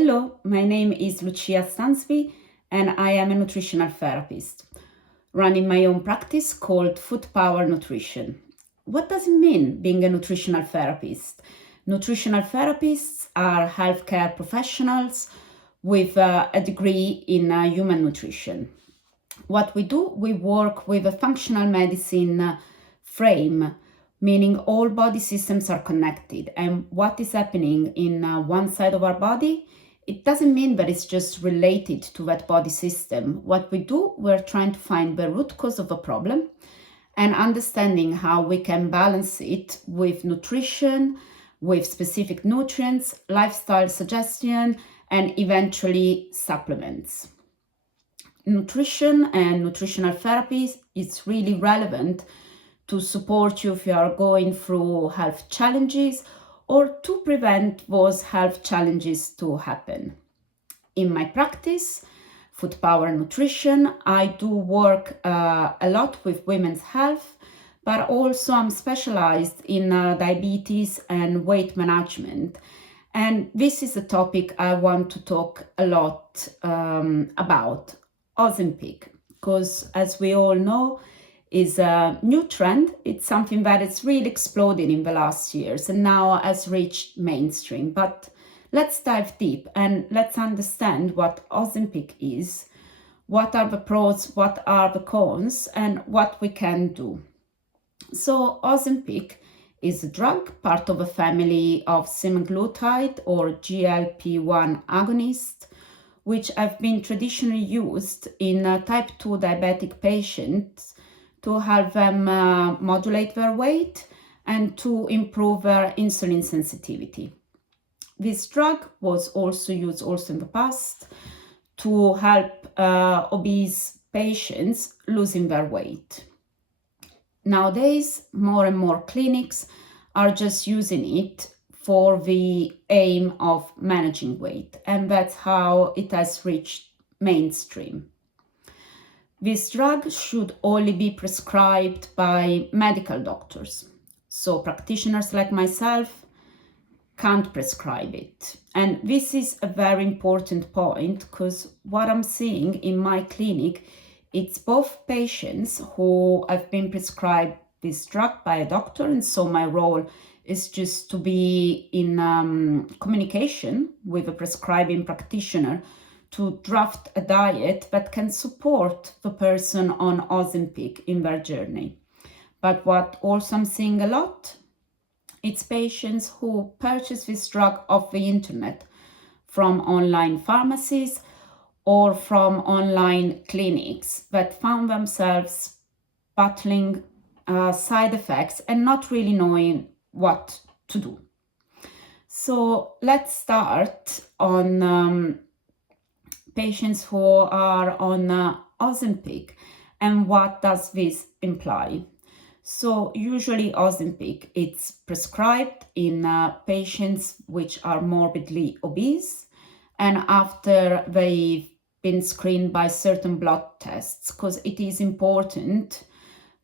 Hello, my name is Lucia Stansbie and I am a nutritional therapist, running my own practice called Food Power Nutrition. What does it mean being a nutritional therapist? Nutritional therapists are healthcare professionals with a degree in human nutrition. What we do, we work with a functional medicine frame, meaning all body systems are connected. And what is happening in one side of our body, it doesn't mean that it's just related to that body system. What we do, we're trying to find the root cause of a problem and understanding how we can balance it with nutrition, with specific nutrients, lifestyle suggestion, and eventually supplements. Nutrition and nutritional therapy is really relevant to support you if you are going through health challenges or to prevent those health challenges to happen. In my practice, Food Power Nutrition, I do work a lot with women's health, but also I'm specialized in diabetes and weight management. And this is a topic I want to talk a lot about, Ozempic, because as we all know, is a new trend. It's something that it's really exploded in the last years and now has reached mainstream. But let's dive deep and let's understand what Ozempic is, what are the pros, what are the cons, and what we can do. So Ozempic is a drug, part of a family of semaglutide or GLP-1 agonist, which have been traditionally used in type 2 diabetic patients to help them modulate their weight and to improve their insulin sensitivity. This drug was also used in the past to help obese patients losing their weight. Nowadays, more and more clinics are just using it for the aim of managing weight, and that's how it has reached mainstream. This drug should only be prescribed by medical doctors. So practitioners like myself can't prescribe it. And this is a very important point because what I'm seeing in my clinic, it's both patients who have been prescribed this drug by a doctor. And so my role is just to be in communication with a prescribing practitioner to draft a diet that can support the person on Ozempic in their journey. But what also I'm seeing a lot, it's patients who purchase this drug off the internet from online pharmacies or from online clinics that found themselves battling side effects and not really knowing what to do. So let's start on patients who are on Ozempic and what does this imply. So usually Ozempic, it's prescribed in patients which are morbidly obese and after they've been screened by certain blood tests, because it is important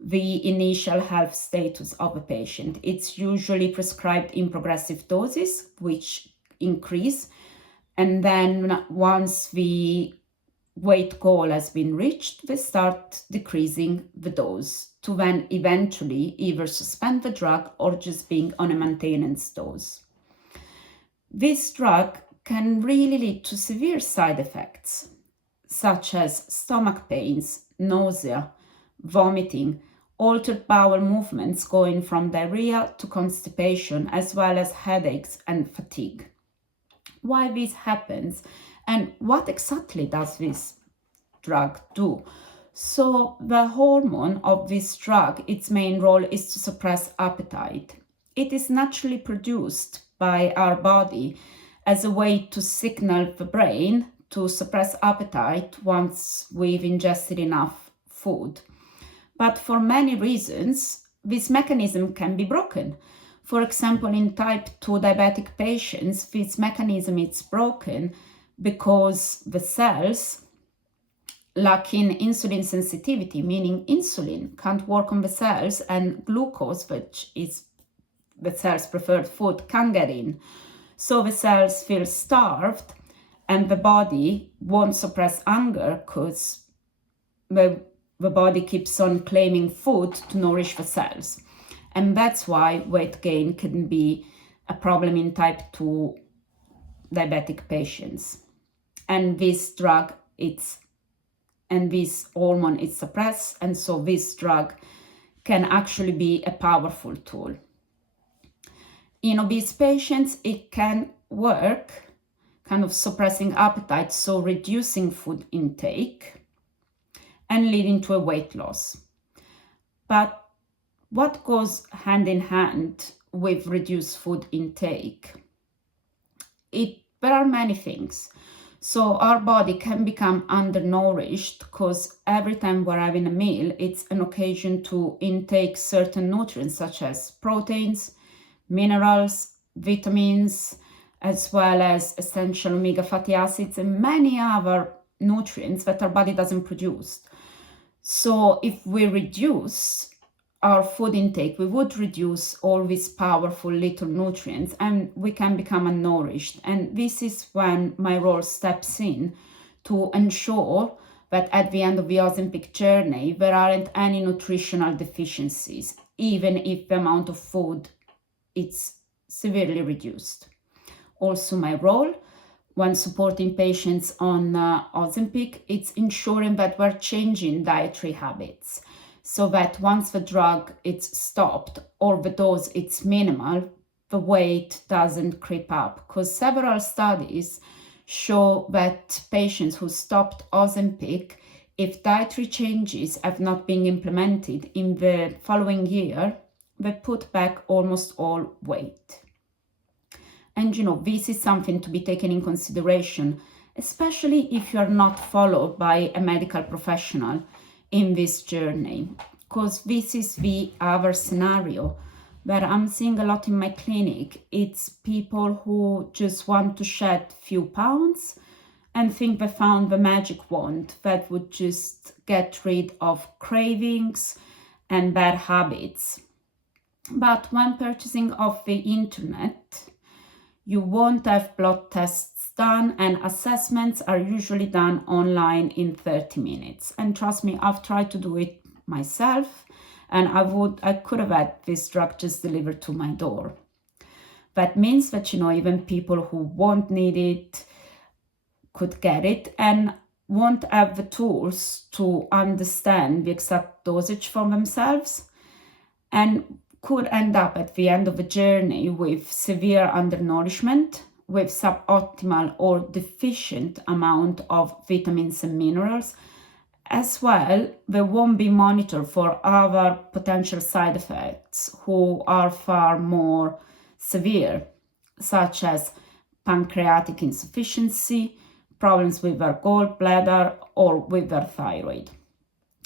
the initial health status of a patient. It's usually prescribed in progressive doses, which increase. And then once the weight goal has been reached, they start decreasing the dose to then eventually either suspend the drug or just being on a maintenance dose. This drug can really lead to severe side effects, such as stomach pains, nausea, vomiting, altered bowel movements going from diarrhea to constipation, as well as headaches and fatigue. Why this happens and what exactly does this drug do? So the hormone of this drug, its main role is to suppress appetite. It is naturally produced by our body as a way to signal the brain to suppress appetite once we've ingested enough food. But for many reasons, this mechanism can be broken. For example, in type 2 diabetic patients, this mechanism is broken because the cells lacking insulin sensitivity, meaning insulin can't work on the cells and glucose, which is the cell's preferred food, can get in. So the cells feel starved and the body won't suppress hunger because the body keeps on claiming food to nourish the cells. And that's why weight gain can be a problem in type 2 diabetic patients. And this drug, this hormone is suppressed, and so this drug can actually be a powerful tool. In obese patients, it can work kind of suppressing appetite, so reducing food intake and leading to a weight loss. But what goes hand in hand with reduced food intake? There are many things. So our body can become undernourished because every time we're having a meal, it's an occasion to intake certain nutrients such as proteins, minerals, vitamins, as well as essential omega fatty acids and many other nutrients that our body doesn't produce. So if we reduce our food intake, we would reduce all these powerful little nutrients and we can become malnourished. And this is when my role steps in to ensure that at the end of the Ozempic journey, there aren't any nutritional deficiencies, even if the amount of food is severely reduced. Also, my role when supporting patients on Ozempic, it's ensuring that we're changing dietary habits so that once the drug is stopped or the dose is minimal, the weight doesn't creep up. Because several studies show that patients who stopped Ozempic, if dietary changes have not been implemented in the following year, they put back almost all weight. And this is something to be taken in consideration, especially if you are not followed by a medical professional in this journey, because this is the other scenario that I'm seeing a lot in my clinic. It's people who just want to shed few pounds and think they found the magic wand that would just get rid of cravings and bad habits. But when purchasing off the internet, you won't have blood tests done, and assessments are usually done online in 30 minutes. And trust me, I've tried to do it myself, and I could have had this drug just delivered to my door. That means that, even people who won't need it could get it and won't have the tools to understand the exact dosage for themselves, and could end up at the end of the journey with severe undernourishment, with suboptimal or deficient amount of vitamins and minerals. As well, they won't be monitored for other potential side effects who are far more severe, such as pancreatic insufficiency, problems with their gallbladder or with their thyroid.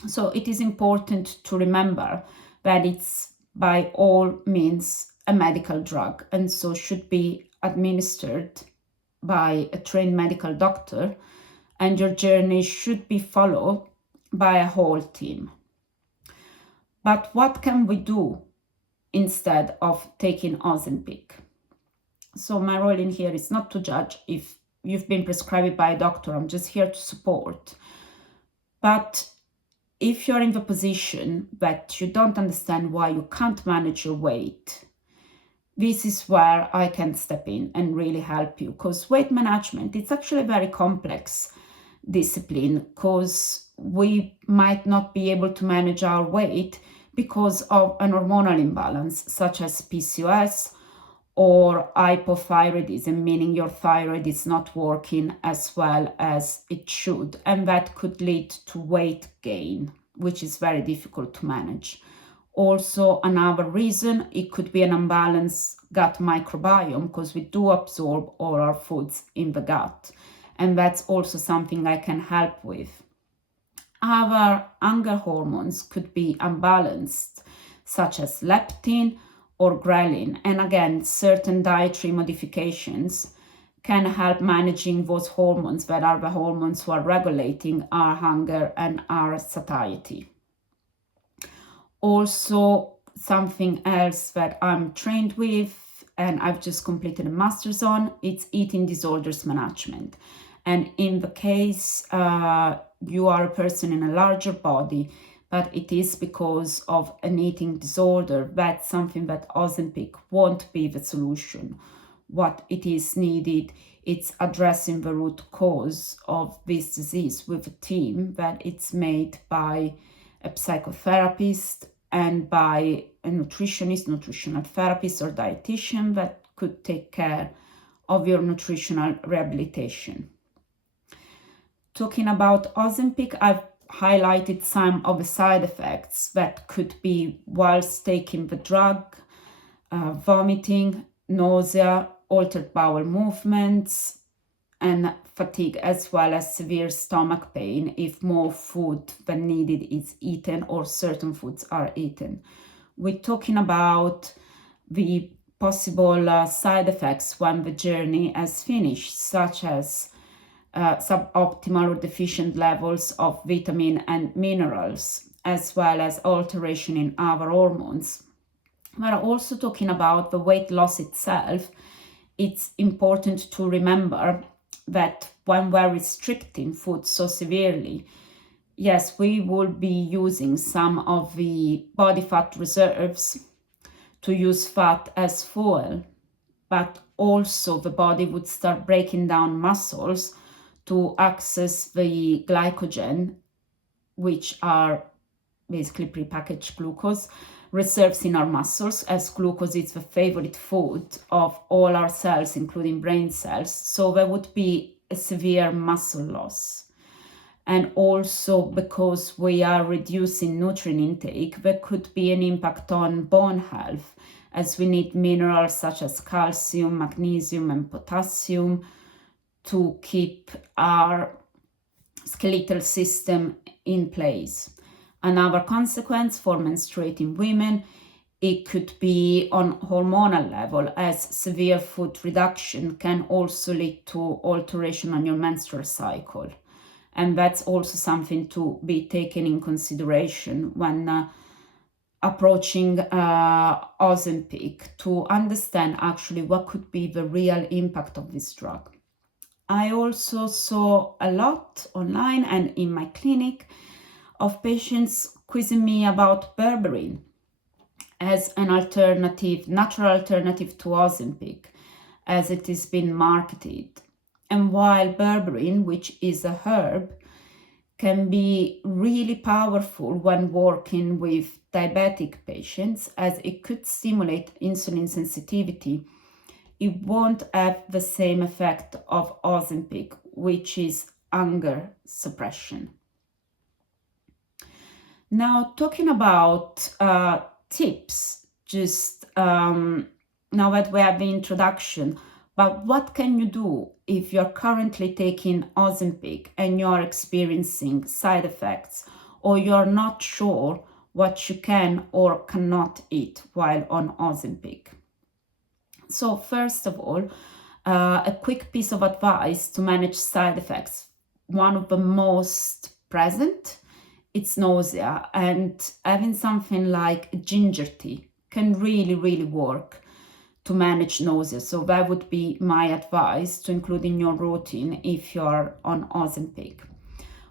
So it is important to remember that it's by all means a medical drug, and so should be administered by a trained medical doctor, and your journey should be followed by a whole team. But what can we do instead of taking Ozempic? So my role in here is not to judge if you've been prescribed by a doctor. I'm just here to support. But if you're in the position that you don't understand why you can't manage your weight, this is where I can step in and really help you, because weight management, it's actually a very complex discipline, because we might not be able to manage our weight because of an hormonal imbalance such as PCOS or hypothyroidism, meaning your thyroid is not working as well as it should, and that could lead to weight gain, which is very difficult to manage. Also, another reason, it could be an unbalanced gut microbiome, because we do absorb all our foods in the gut, and that's also something I can help with. Other hunger hormones could be unbalanced, such as leptin or ghrelin, and again, certain dietary modifications can help managing those hormones that are the hormones who are regulating our hunger and our satiety. Also, something else that I'm trained with and I've just completed a master's on, it's eating disorders management. And in the case you are a person in a larger body, but it is because of an eating disorder, that's something that Ozempic won't be the solution. What it is needed, it's addressing the root cause of this disease with a team that it's made by a psychotherapist and by a nutritionist, nutritional therapist, or dietitian that could take care of your nutritional rehabilitation. Talking about Ozempic, I've highlighted some of the side effects that could be whilst taking the drug: vomiting, nausea, altered bowel movements, and fatigue, as well as severe stomach pain if more food than needed is eaten or certain foods are eaten. We're talking about the possible side effects when the journey has finished, such as suboptimal or deficient levels of vitamin and minerals, as well as alteration in our hormones. We're also talking about the weight loss itself. It's important to remember that when we're restricting food so severely, yes, we will be using some of the body fat reserves to use fat as fuel, but also the body would start breaking down muscles to access the glycogen, which are basically prepackaged glucose reserves in our muscles, as glucose is the favorite food of all our cells, including brain cells. So there would be a severe muscle loss. And also, because we are reducing nutrient intake, there could be an impact on bone health, as we need minerals such as calcium, magnesium, and potassium to keep our skeletal system in place. Another consequence for menstruating women, it could be on hormonal level, as severe food reduction can also lead to alteration on your menstrual cycle. And that's also something to be taken in consideration when approaching Ozempic, to understand actually what could be the real impact of this drug. I also saw a lot online and in my clinic of patients quizzing me about berberine as an alternative, natural alternative to Ozempic, as it is being marketed. And while berberine, which is a herb, can be really powerful when working with diabetic patients, as it could stimulate insulin sensitivity, it won't have the same effect of Ozempic, which is hunger suppression. Now, talking about tips, just now that we have the introduction, but what can you do if you're currently taking Ozempic and you're experiencing side effects, or you're not sure what you can or cannot eat while on Ozempic? So first of all, a quick piece of advice to manage side effects. One of the most present, it's nausea, and having something like ginger tea can really work to manage nausea. So that would be my advice to include in your routine if you're on Ozempic.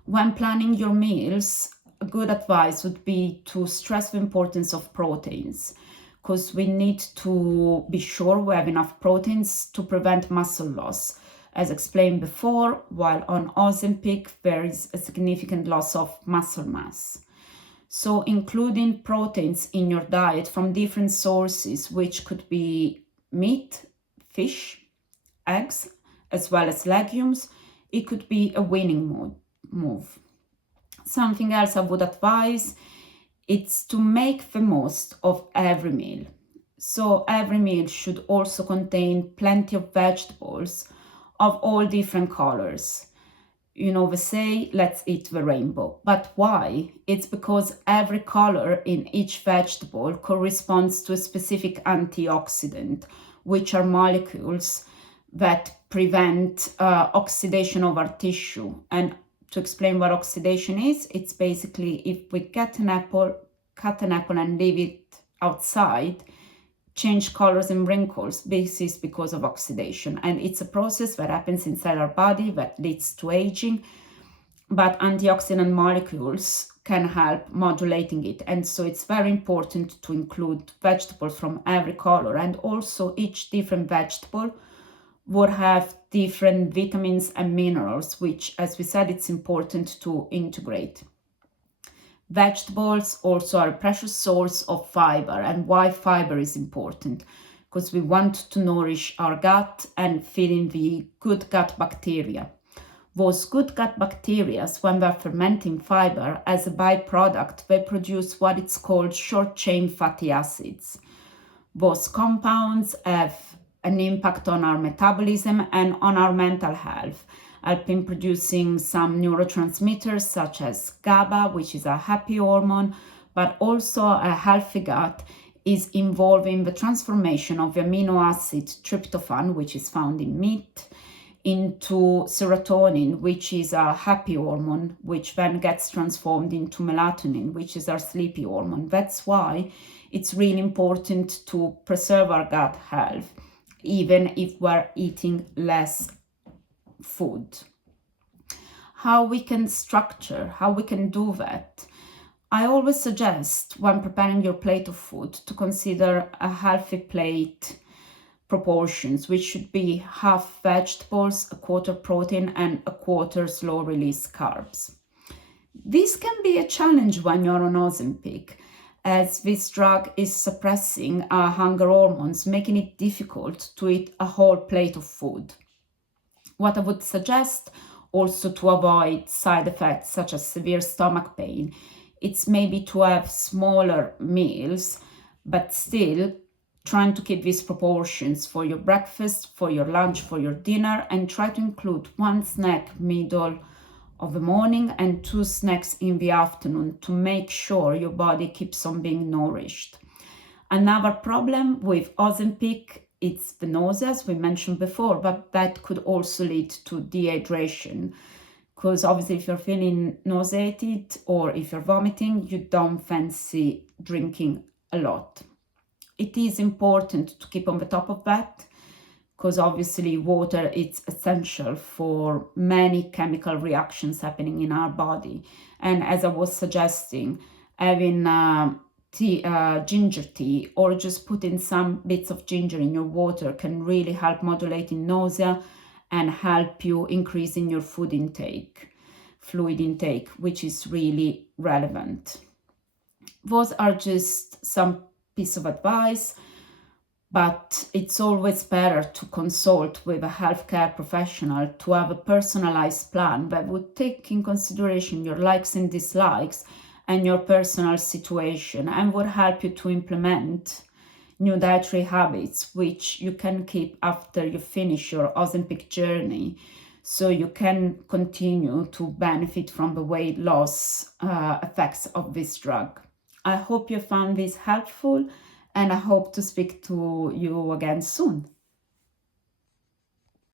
When planning your meals, a good advice would be to stress the importance of proteins, because we need to be sure we have enough proteins to prevent muscle loss. As explained before, while on Ozempic, there is a significant loss of muscle mass. So including proteins in your diet from different sources, which could be meat, fish, eggs, as well as legumes, it could be a winning move. Something else I would advise, it's to make the most of every meal. So every meal should also contain plenty of vegetables of all different colors. You know, they say, let's eat the rainbow. But why? It's because every color in each vegetable corresponds to a specific antioxidant, which are molecules that prevent oxidation of our tissue. And to explain what oxidation is, it's basically if we get an apple, cut an apple and leave it outside, change colors and wrinkles. This is because of oxidation, and it's a process that happens inside our body that leads to aging, but antioxidant molecules can help modulating it. And so it's very important to include vegetables from every color, and also each different vegetable would have different vitamins and minerals, which, as we said, it's important to integrate. Vegetables also are a precious source of fiber. And why fiber is important? Because we want to nourish our gut and feed in the good gut bacteria. Those good gut bacteria, when they're fermenting fiber, as a byproduct, they produce what it's called short-chain fatty acids. Those compounds have an impact on our metabolism and on our mental health, helping producing some neurotransmitters such as GABA, which is a happy hormone, but also a healthy gut is involving the transformation of the amino acid tryptophan, which is found in meat, into serotonin, which is a happy hormone, which then gets transformed into melatonin, which is our sleepy hormone. That's why it's really important to preserve our gut health, even if we're eating less food. How we can structure, how we can do that. I always suggest, when preparing your plate of food, to consider a healthy plate proportions, which should be half vegetables, a quarter protein, and a quarter slow release carbs. This can be a challenge when you're on Ozempic, as this drug is suppressing our hunger hormones, making it difficult to eat a whole plate of food. What I would suggest also to avoid side effects such as severe stomach pain, it's maybe to have smaller meals, but still trying to keep these proportions for your breakfast, for your lunch, for your dinner, and try to include one snack middle of the morning and 2 snacks in the afternoon to make sure your body keeps on being nourished. Another problem with Ozempic, it's the nausea, as we mentioned before, but that could also lead to dehydration, because obviously if you're feeling nauseated or if you're vomiting, you don't fancy drinking a lot. It is important to keep on the top of that, because obviously water is essential for many chemical reactions happening in our body. And as I was suggesting, having ginger tea, or just putting some bits of ginger in your water, can really help modulating nausea and help you increasing your fluid intake, which is really relevant. Those are just some piece of advice, but it's always better to consult with a healthcare professional to have a personalized plan that would take in consideration your likes and dislikes and your personal situation, and would help you to implement new dietary habits which you can keep after you finish your Ozempic journey, so you can continue to benefit from the weight loss effects of this drug. I hope you found this helpful, and I hope to speak to you again soon.